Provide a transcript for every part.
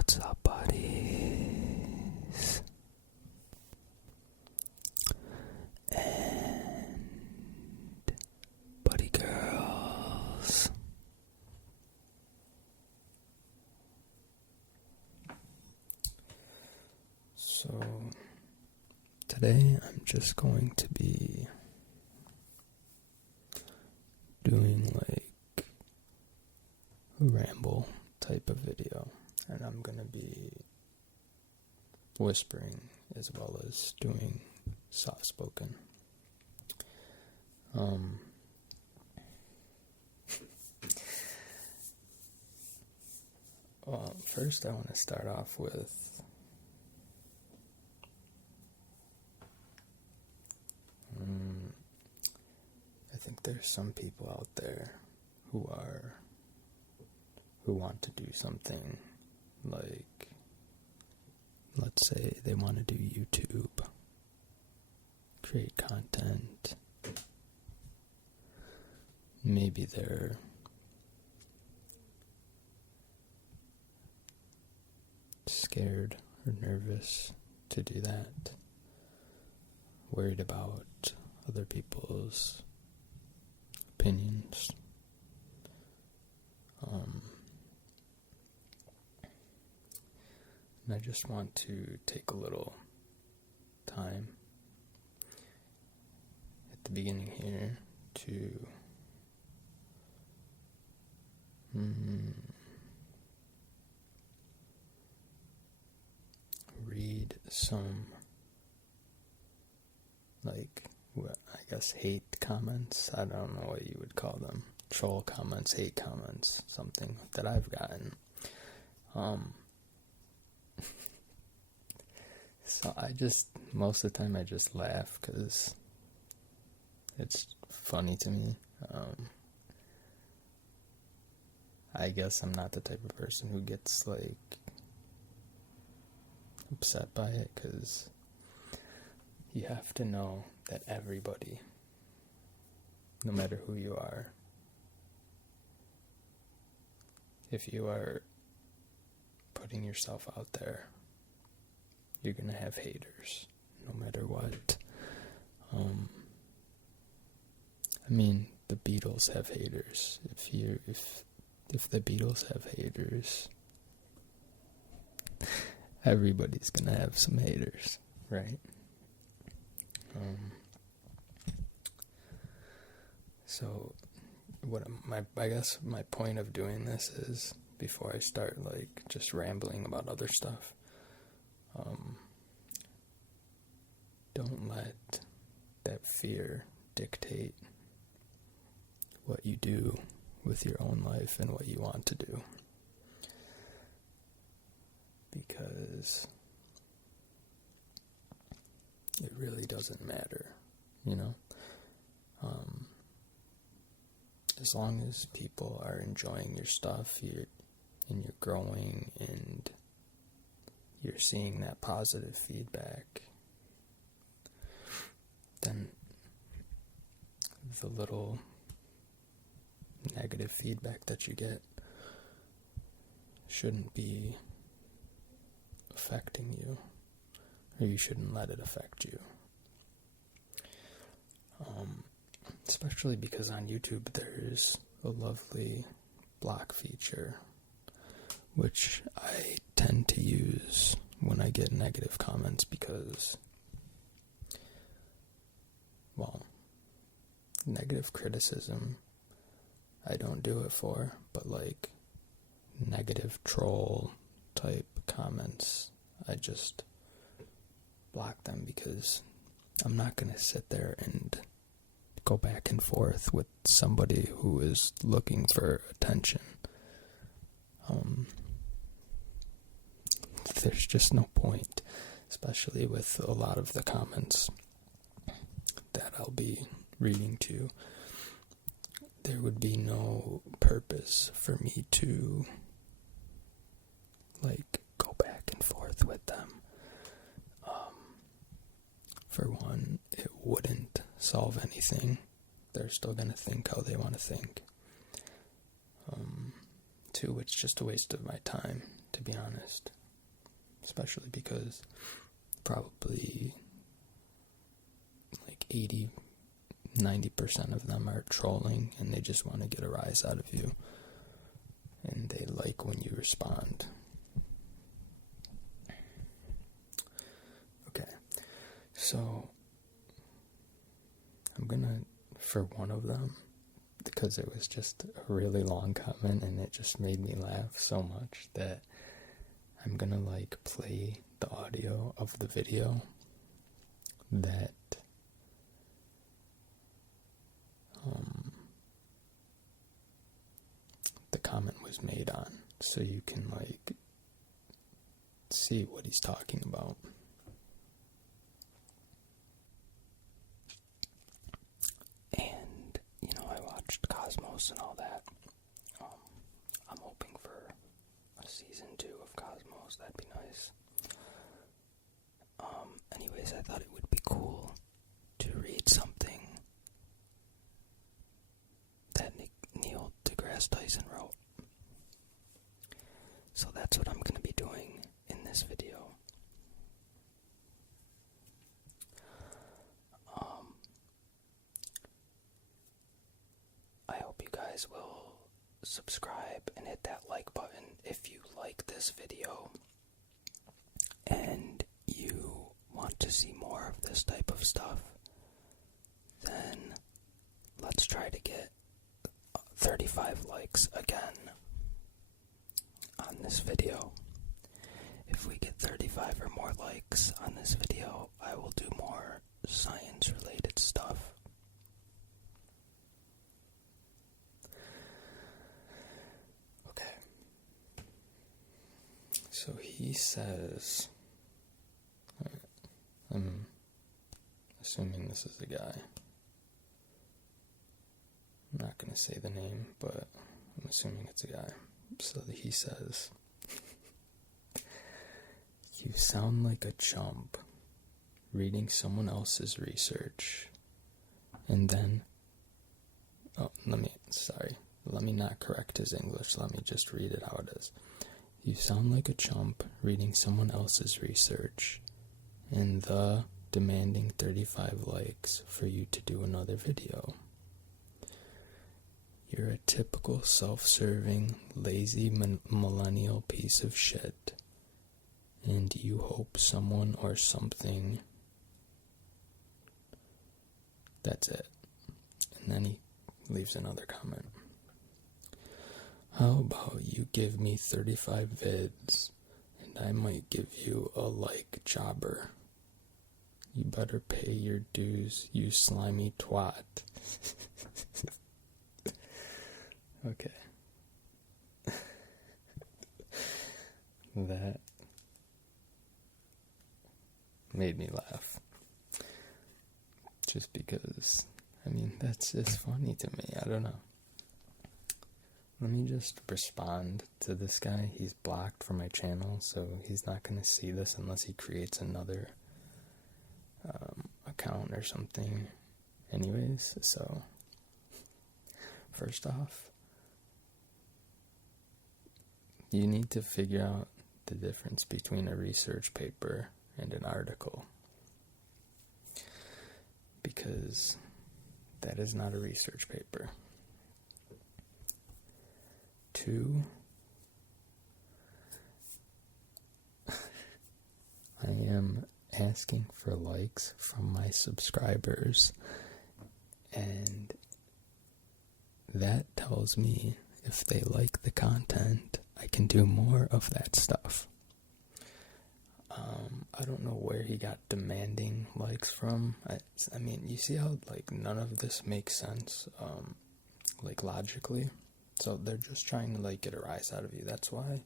What's up, buddies? And buddy girls. So, today I'm just going to be doing like a ramble type of video, and I'm gonna be whispering as well as doing soft spoken. Well, first I want to start off with I think there's some people out there who want to do something like, let's say they want to do YouTube, create content. Maybe they're scared or nervous to do that, worried about other people's opinions. And I just want to take a little time at the beginning here to read some, like, what I guess hate comments. I don't know what you would call them. Troll comments, hate comments, something that I've gotten. So most of the time I just laugh because it's funny to me. I guess I'm not the type of person who gets like upset by it, because you have to know that everybody, no matter who you are, if you are putting yourself out there, you're gonna have haters, no matter what. I mean, the Beatles have haters. If the Beatles have haters, everybody's gonna have some haters, right? So, I guess my point of doing this is, before I start like just rambling about other stuff, don't let that fear dictate what you do with your own life and what you want to do. Because it really doesn't matter, you know? As long as people are enjoying your stuff, you're growing and you're seeing that positive feedback, then the little negative feedback that you get shouldn't be affecting you, or you shouldn't let it affect you. Especially because on YouTube there's a lovely block feature, which I tend to use when I get negative comments, because, well, negative criticism I don't do it for, but like negative troll type comments, I just block them, because I'm not going to sit there and go back and forth with somebody who is looking for attention. There's just no point, especially with a lot of the comments that I'll be reading to. There would be no purpose for me to like go back and forth with them. For one, it wouldn't solve anything. They're still going to think how they want to think. 2, it's just a waste of my time, to be honest. Especially because probably like 80-90% of them are trolling and they just want to get a rise out of you. And they like when you respond. Okay, so I'm gonna, for one of them, because it was just a really long comment and it just made me laugh so much that I'm gonna like play the audio of the video that the comment was made on, so you can like see what he's talking about. And I watched Cosmos and all that. I'm hoping for a season 2 of Cosmos. That'd be nice. Anyways, I thought it would be cool to read something that Neil deGrasse Tyson wrote. So that's what I'm going to be doing in this video. I hope you guys will subscribe and hit that like button if you like this video and you want to see more of this type of stuff. Then let's try to get 35 likes again on this video. If we get 35 or more likes on this video, I will do more science related stuff. Okay. So he says, I'm assuming this is a guy. I'm not going to say the name, but I'm assuming it's a guy. So he says, "You sound like a chump reading someone else's research." And then, let me not correct his English. Let me just read it how it is. "You sound like a chump reading someone else's research and demanding 35 likes for you to do another video. You're a typical self-serving, lazy millennial piece of shit, and you hope someone or something..." That's it. And then he leaves another comment. "How about you give me 35 vids, and I might give you a like jobber. You better pay your dues, you slimy twat." Okay. That made me laugh. Just because, that's just funny to me. I don't know. Let me just respond to this guy. He's blocked from my channel, so he's not going to see this unless he creates another account or something. Anyways, so first off, you need to figure out the difference between a research paper and an article, because that is not a research paper. 2, I am asking for likes from my subscribers, and that tells me if they like the content, I can do more of that stuff. I don't know where he got demanding likes from. You see how none of this makes sense, logically. So they're just trying to get a rise out of you. That's why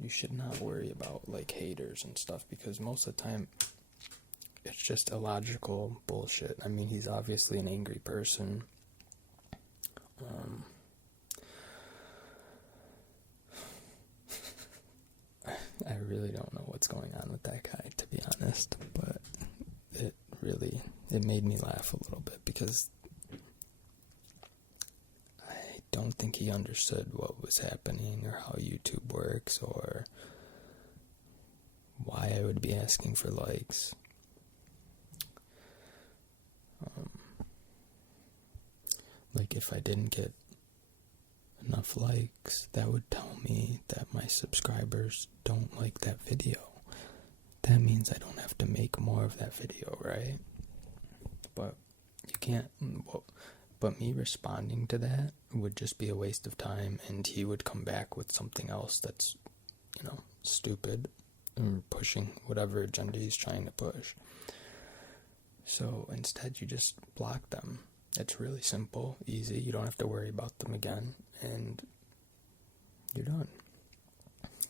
you should not worry about haters and stuff, because most of the time it's just illogical bullshit. He's obviously an angry person. I really don't know what's going on with that guy, to be honest, but it made me laugh a little bit, because I don't think he understood what was happening or how YouTube works or why I would be asking for likes. Like if I didn't get enough likes, that would tell me that my subscribers don't like that video. That means I don't have to make more of that video, right? But you can't, but me responding to that would just be a waste of time, and he would come back with something else that's, stupid, or pushing whatever agenda he's trying to push. So instead you just block them. It's really simple, easy, you don't have to worry about them again, and you're done.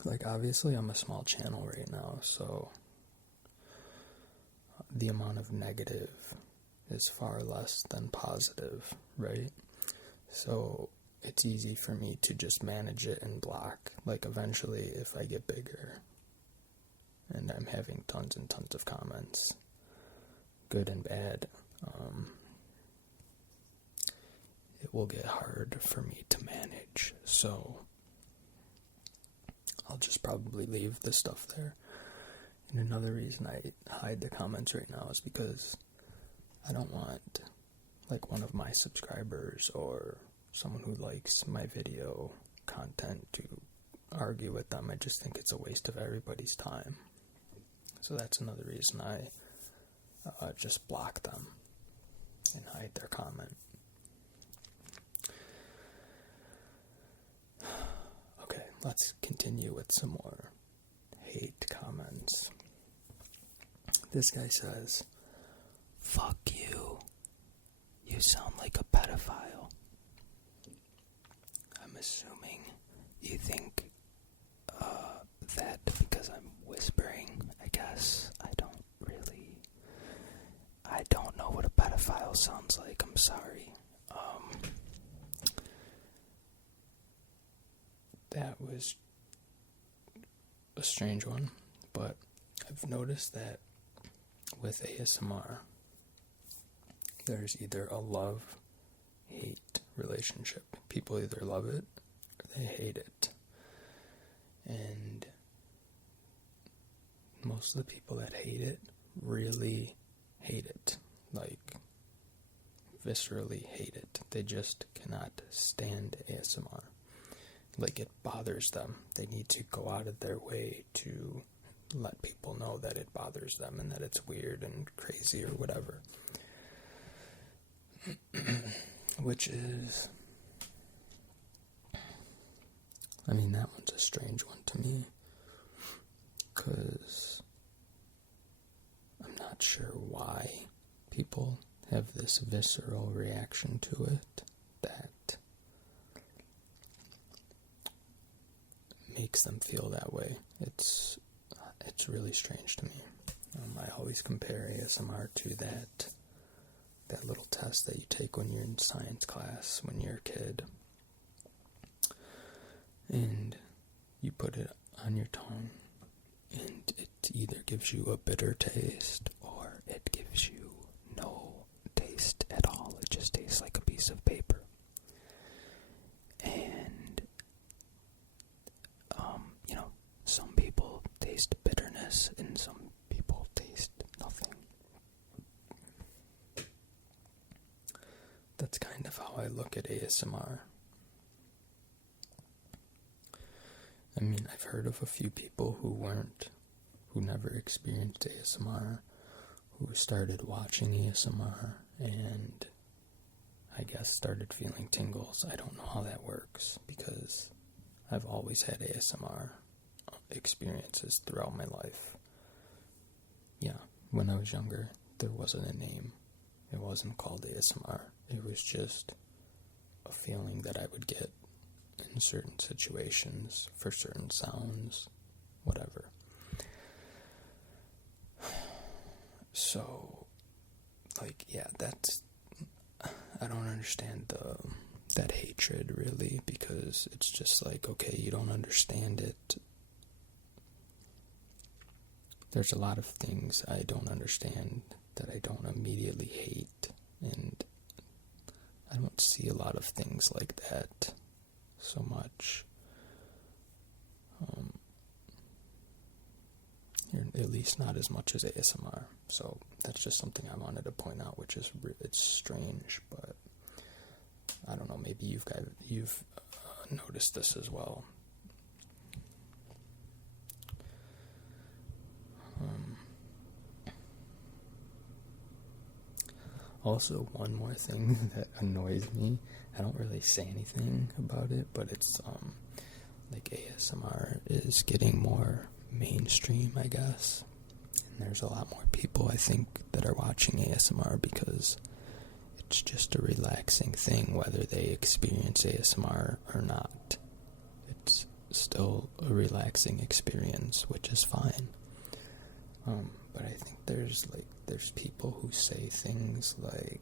Like, obviously I'm a small channel right now, so the amount of negative is far less than positive, right? So it's easy for me to just manage it and block. Like, eventually, if I get bigger and I'm having tons and tons of comments, good and bad, it will get hard for me to manage. So I'll just probably leave this stuff there. And another reason I hide the comments right now is because I don't want, like, one of my subscribers or someone who likes my video content to argue with them. I just think it's a waste of everybody's time. So that's another reason I just block them and hide their comment. Okay, let's continue with some more hate comments. This guy says, "Fuck you. You sound like a pedophile." I'm assuming you think that because I'm whispering, I guess. I don't know what a pedophile sounds like. I'm sorry. That was a strange one, but I've noticed that with ASMR, there's either a love-hate relationship. People either love it or they hate it. And most of the people that hate it really hate it. Like, viscerally hate it. They just cannot stand ASMR. Like, it bothers them. They need to go out of their way to let people know that it bothers them and that it's weird and crazy or whatever. Which is, that one's a strange one to me, because I'm not sure why people have this visceral reaction to it that makes them feel that way. It's really strange to me. I always compare ASMR to that little test that you take when you're in science class when you're a kid, and you put it on your tongue, and it either gives you a bitter taste or it gives you no taste at all. It just tastes like a piece of paper. And some people taste bitterness and some people taste nothing. That's kind of how I look at ASMR. I've heard of a few people who never experienced ASMR, who started watching ASMR and I guess started feeling tingles. I don't know how that works because I've always had ASMR experiences throughout my life. Yeah, when I was younger, there wasn't a name. It wasn't called ASMR. It was just a feeling that I would get in certain situations, for certain sounds, whatever. So, I don't understand that hatred really, because it's just like, okay, you don't understand it. There's a lot of things I don't understand that I don't immediately hate, and I don't see a lot of things like that so much. At least not as much as ASMR. So that's just something I wanted to point out, which is it's strange, but I don't know. Maybe you've noticed this as well. Also, one more thing that annoys me. I don't really say anything about it, but it's like ASMR is getting more mainstream, I guess. And there's a lot more people, I think, that are watching ASMR because it's just a relaxing thing, whether they experience ASMR or not. It's still a relaxing experience, which is fine. But I think there's people who say things like,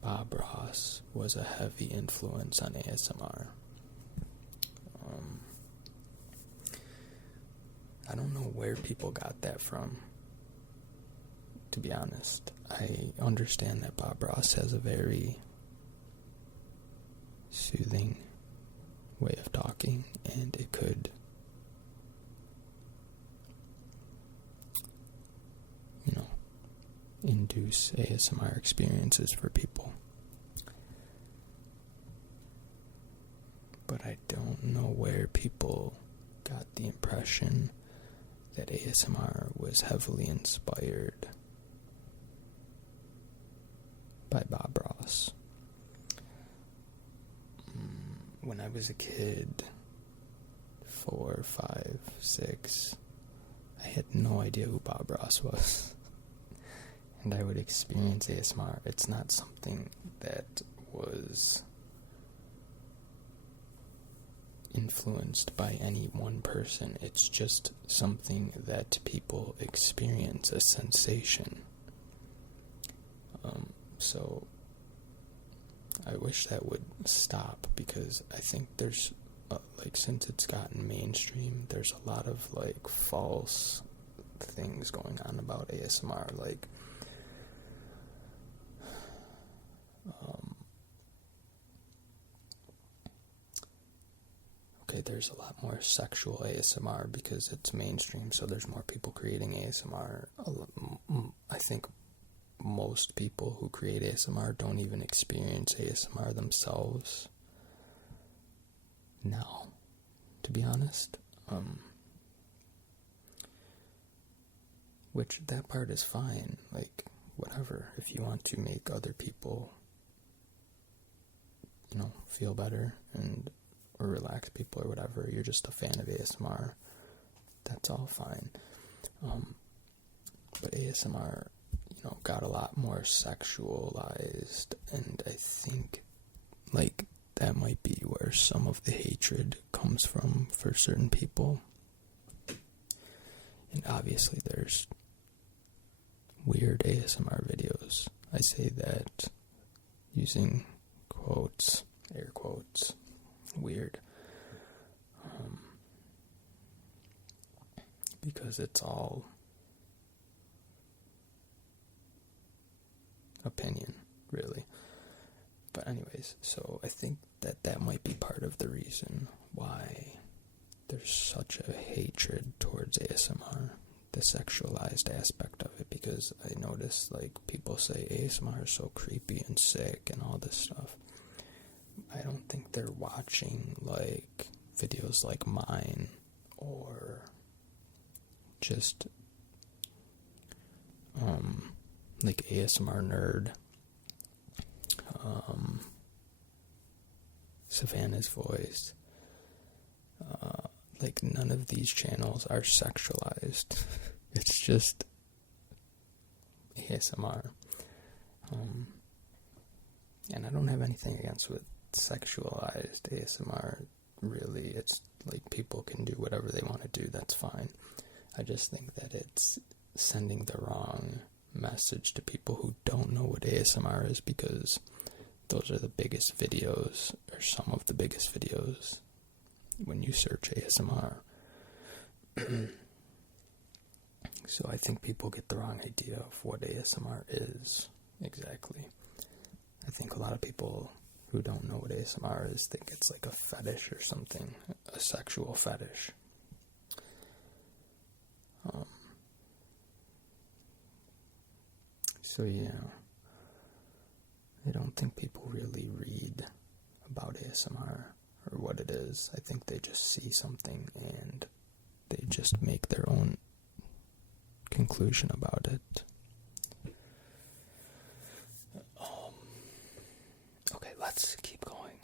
Bob Ross was a heavy influence on ASMR. I don't know where people got that from, to be honest. I understand that Bob Ross has a very soothing way of talking, and it could, induce ASMR experiences for people. But I don't know where people got the impression that ASMR was heavily inspired by Bob Ross. When I was a kid, 4, 5, 6, I had no idea who Bob Ross was. And I would experience ASMR. It's not something that was influenced by any one person. It's just something that people experience, a sensation. So I wish that would stop, because I think there's, since it's gotten mainstream, there's a lot of, false things going on about ASMR, there's a lot more sexual ASMR because it's mainstream, so there's more people creating ASMR. I think most people who create ASMR don't even experience ASMR themselves now, to be honest. Which, that part is fine, whatever. If you want to make other people, feel better or relax people or whatever, you're just a fan of ASMR, that's all fine. But ASMR, got a lot more sexualized, and I think, that might be where some of the hatred comes from for certain people. And obviously there's weird ASMR videos. I say that using quotes, air quotes, weird. Because it's all opinion, really. But anyways, so I think that might be part of the reason why there's such a hatred towards ASMR, the sexualized aspect of it, because I notice, people say ASMR is so creepy and sick and all this stuff. I don't think they're watching, videos like mine, or just, ASMR Nerd, Savannah's Voice. None of these channels are sexualized. It's just ASMR. And I don't have anything against with sexualized ASMR, really. It's people can do whatever they want to do, that's fine. I just think that it's sending the wrong message to people who don't know what ASMR is, because those are the biggest videos, or some of the biggest videos, when you search ASMR. So I think people get the wrong idea of what ASMR is exactly. I think a lot of people who don't know what ASMR is think it's like a fetish or something, a sexual fetish. So yeah, I don't think people really read about ASMR or what it is. I think they just see something and they just make their own conclusion about it. Okay, let's keep going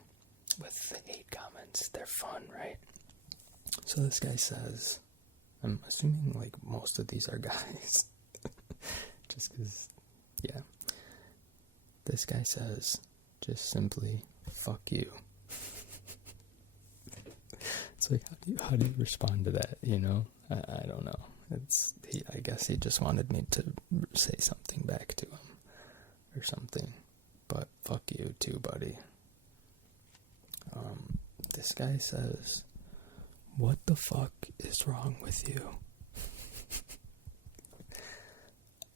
with the hate comments. They're fun, right? So this guy says, I'm assuming like most of these are guys, just because, yeah. This guy says, just simply, fuck you. It's like, how do you respond to that, you know? I don't know. I guess he just wanted me to say something back to him or something. But fuck you too, buddy. This guy says, what the fuck is wrong with you?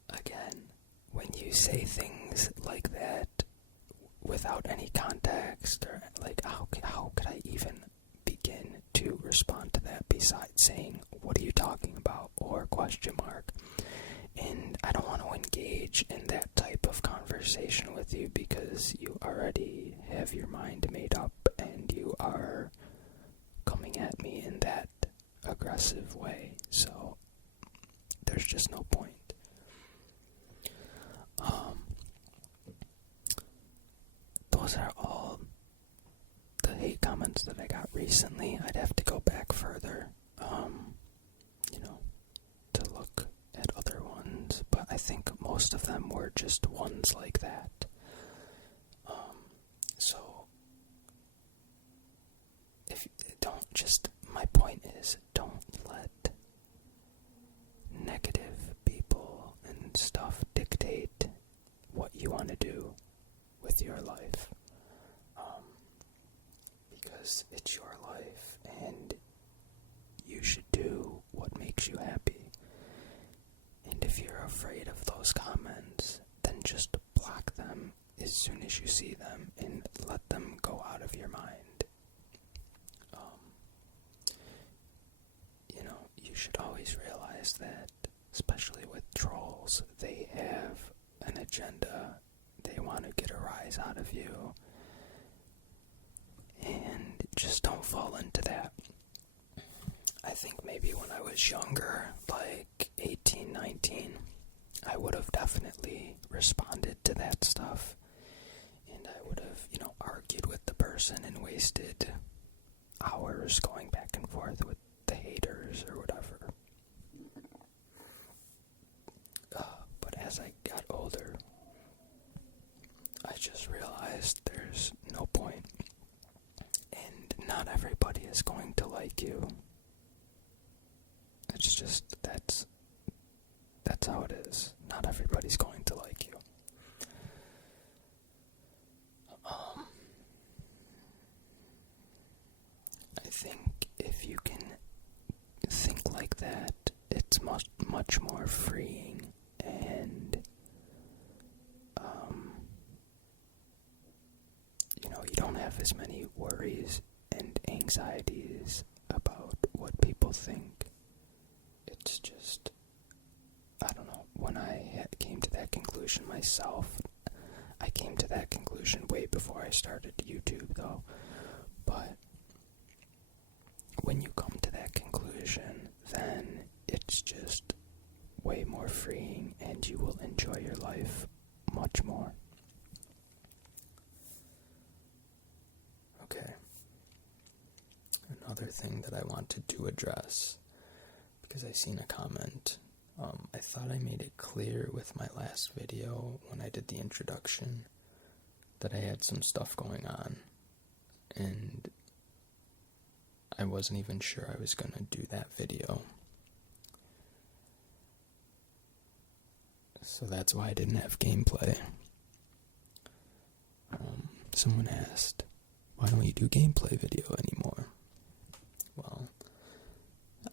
Again, when you say things like that without any context, or like, how could I even begin to respond to that besides saying, what are you talking about, or question mark? And I don't want to engage in that type of conversation with you because you already have your mind made up and you are coming at me in that aggressive way. So there's just no point. Those are all the hate comments that I got recently. I'd have to go back further, to look at other ones, but I think most of them were just ones like that. So, if you don't just, my point is, don't let negative people and stuff dictate what you want to do with your life. Because it's your life and you should do what makes you happy. And if you're afraid of those comments, then just block them as soon as you see them and let them go out of your mind. You should always realize that, especially with trolls, they have an agenda. They want to get a rise out of you. And just don't fall into that. I think maybe when I was younger, like 18, 19, I would have definitely responded to that stuff. And I would have, argued with the person and wasted hours going back and forth with the haters or whatever. But as I got older, I just realized there's no point. And not everybody is going to like you. It's just, that's how it is. Not everybody's going to like you. I think if you can think like that, it's much more freeing, and you don't have as many worries and anxieties about what people think. It's just, I don't know, when I came to that conclusion myself, I came to that conclusion way before I started YouTube though, but when you come to that conclusion, then it's just way more freeing and you will enjoy your life much more. Okay. Another thing that I wanted to address, because I seen a comment, I thought I made it clear with my last video when I did the introduction that I had some stuff going on, and I wasn't even sure I was going to do that video. So that's why I didn't have gameplay. Someone asked, why don't you do gameplay video anymore? Well,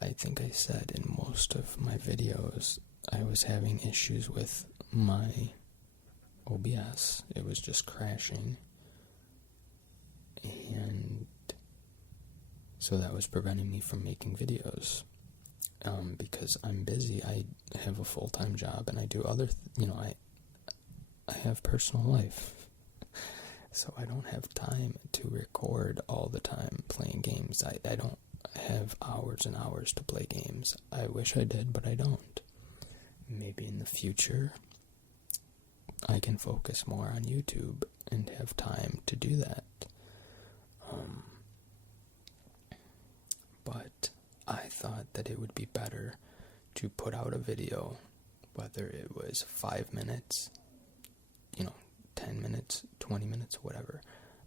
I I think I said in most of my videos, I was having issues with my OBS. It was just crashing. And so that was preventing me from making videos. Because I'm busy. I have a full-time job and I do other, I have personal life. So I don't have time to record all the time playing games. I don't have hours and hours to play games. I wish I did, but I don't. Maybe in the future I can focus more on YouTube and have time to do that. But I thought that it would be better to put out a video, whether it was 5 minutes, 10 minutes, 20 minutes, whatever.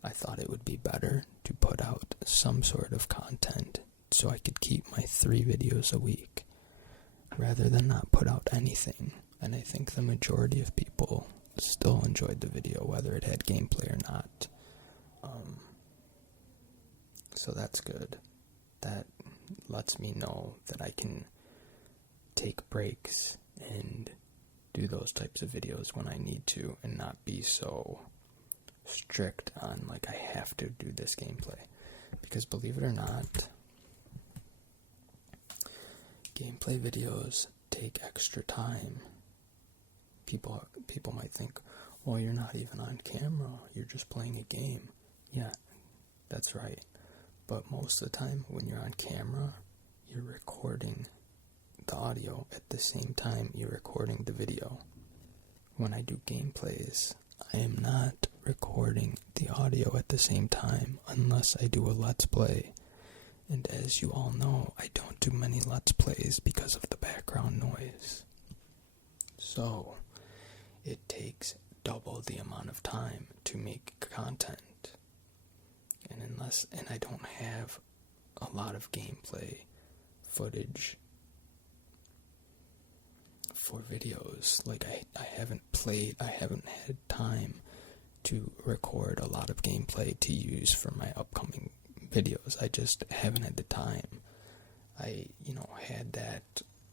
I thought it would be better to put out some sort of content so I could keep my 3 videos a week rather than not put out anything. And I think the majority of people still enjoyed the video, whether it had gameplay or not. So that's good. That lets me know that I can take breaks and do those types of videos when I need to and not be so strict on, like, I have to do this gameplay. Because believe it or not, gameplay videos take extra time. People might think, well, you're not even on camera, you're just playing a game. Yeah, that's right. But most of the time when you're on camera, you're recording the audio at the same time you're recording the video. When I do gameplays, I am not recording the audio at the same time unless I do a Let's Play. And as you all know, I don't do many Let's Plays because of the background noise. So, it takes double the amount of time to make content. And I don't have a lot of gameplay footage for videos. Like, I haven't had time to record a lot of gameplay to use for my upcoming videos. I just haven't had the time. I, had that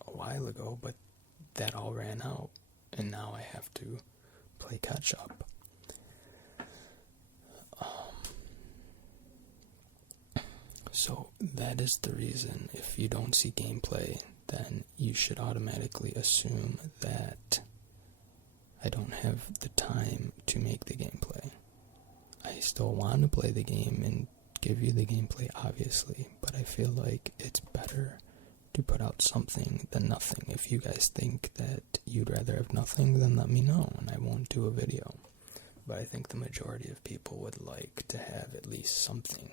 a while ago, but that all ran out, and now I have to play catch up. So that is the reason. If you don't see gameplay, then you should automatically assume that I don't have the time to make the gameplay. I still want to play the game and give you the gameplay, obviously, but I feel like it's better to put out something than nothing. If you guys think that you'd rather have nothing, then let me know and I won't do a video. But I think the majority of people would like to have at least something.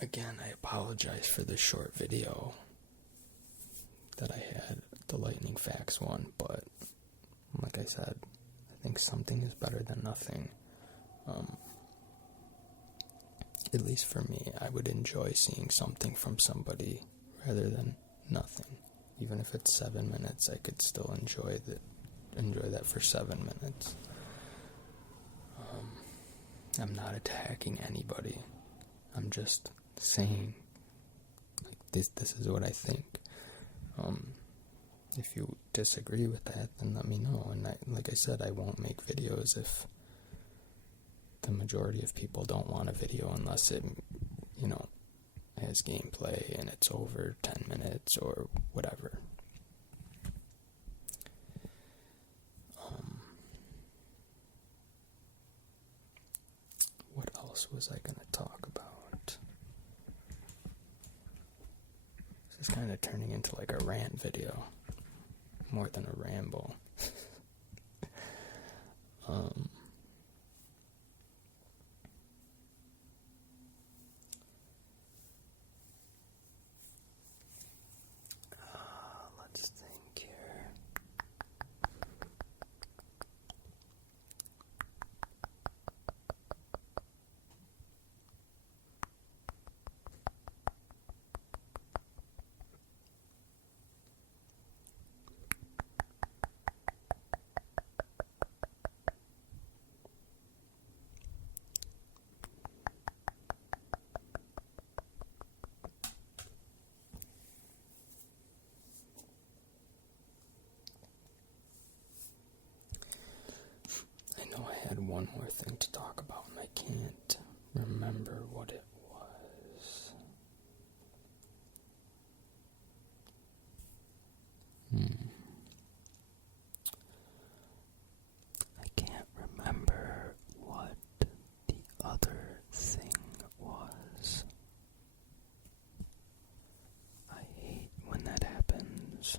Again, I apologize for the short video that I had, the lightning facts one, but like I said, I think something is better than nothing. At least for me, I would enjoy seeing something from somebody rather than nothing. Even if it's 7 minutes, I could still enjoy that for 7 minutes. I'm not attacking anybody. I'm just saying, like, this is what I think. If you disagree with that, then let me know. And like I said, I won't make videos if the majority of people don't want a video unless it, has gameplay and it's over 10 minutes or whatever. What else was I going to talk about? This is kind of turning into like a rant video more than a ramble. Let's think here. had one more thing to talk about, and I can't remember what it was. I can't remember what the other thing was. I hate when that happens.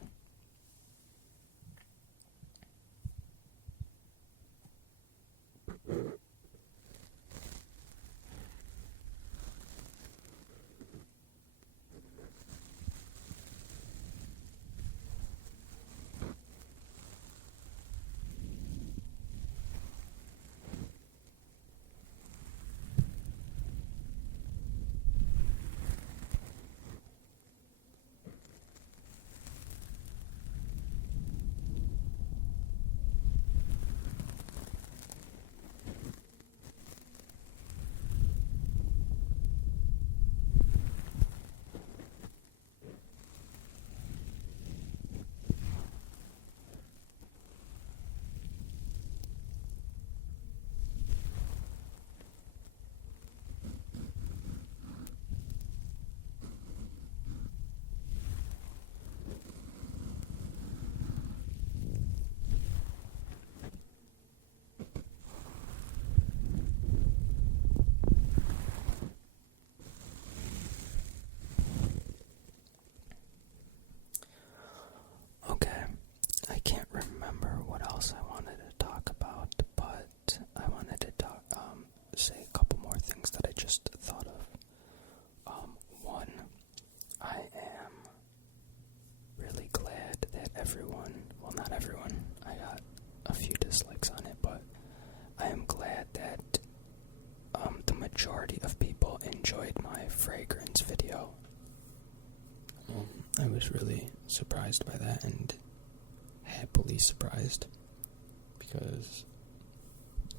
Say a couple more things that I just thought of. One, I am really glad that not everyone, I got a few dislikes on it, but I am glad that the majority of people enjoyed my fragrance video. I was really surprised by that, and happily surprised, because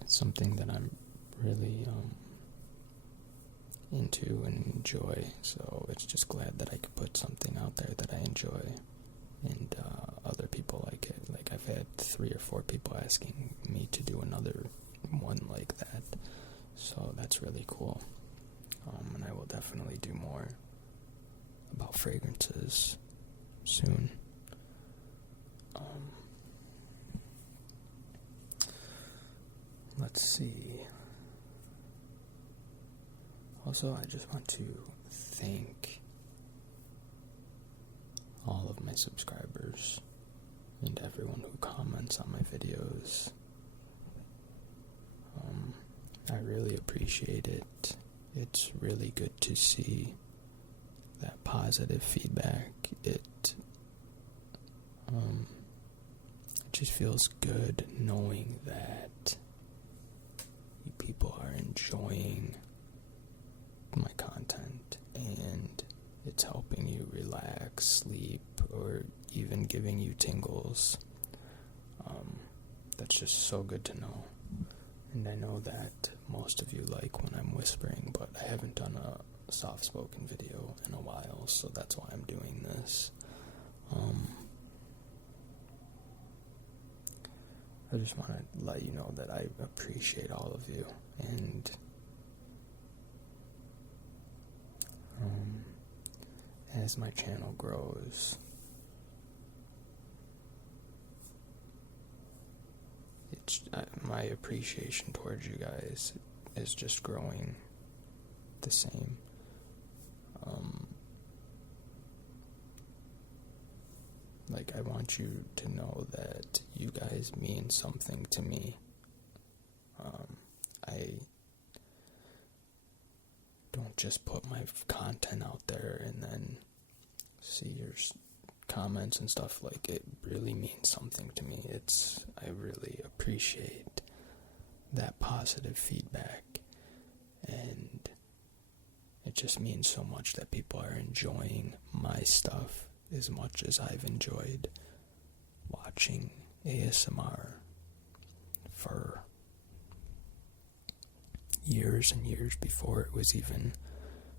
it's something that I'm really into and enjoy, so it's just glad that I could put something out there that I enjoy, and other people like it. Like, I've had 3 or 4 people asking me to do another one like that, so that's really cool. And I will definitely do more about fragrances soon. Let's see. Also, I just want to thank all of my subscribers and everyone who comments on my videos. I really appreciate it. It's really good to see that positive feedback. It just feels good knowing that you people are enjoying my content, and it's helping you relax, sleep, or even giving you tingles. That's just so good to know. And I know that most of you like when I'm whispering, but I haven't done a soft-spoken video in a while, so that's why I'm doing this. I just want to let you know that I appreciate all of you, and as my channel grows, my appreciation towards you guys is just growing the same. I want you to know that you guys mean something to me. I don't just put my content out there and then see your comments and stuff. It really means something to me. I really appreciate that positive feedback, and it just means so much that people are enjoying my stuff as much as I've enjoyed watching ASMR for years and years before it was even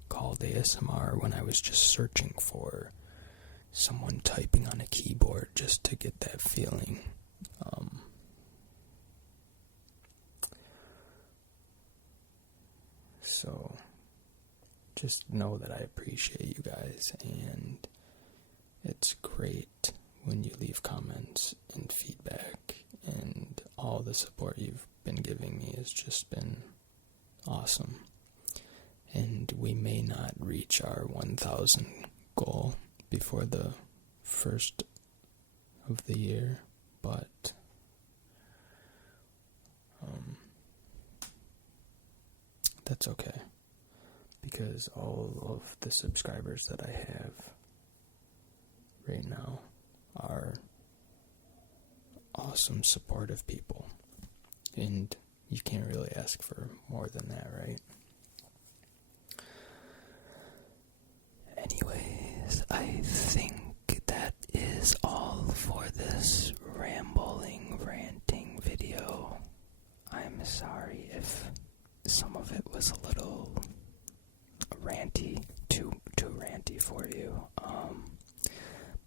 called ASMR, when I was just searching for someone typing on a keyboard just to get that feeling. So just know that I appreciate you guys, and it's great when you leave comments and feedback, and all the support you've been giving me has just been awesome. And we may not reach our 1,000 goal before the first of the year, but that's okay, because all of the subscribers that I have right now are awesome, supportive people, and you can't really ask for more than that, right? Anyways, I think that is all for this rambling, ranting video. I'm sorry if some of it was a little ranty, too ranty for you.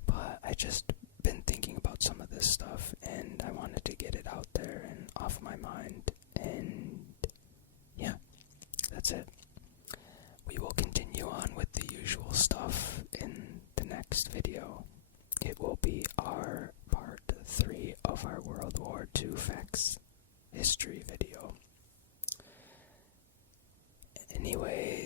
But I just been thinking about some of this stuff, and I wanted to get it out there and off my mind. And yeah, that's it. We will continue on with the usual stuff in the next video. It will be our part 3 of our World War II facts history video. Anyway,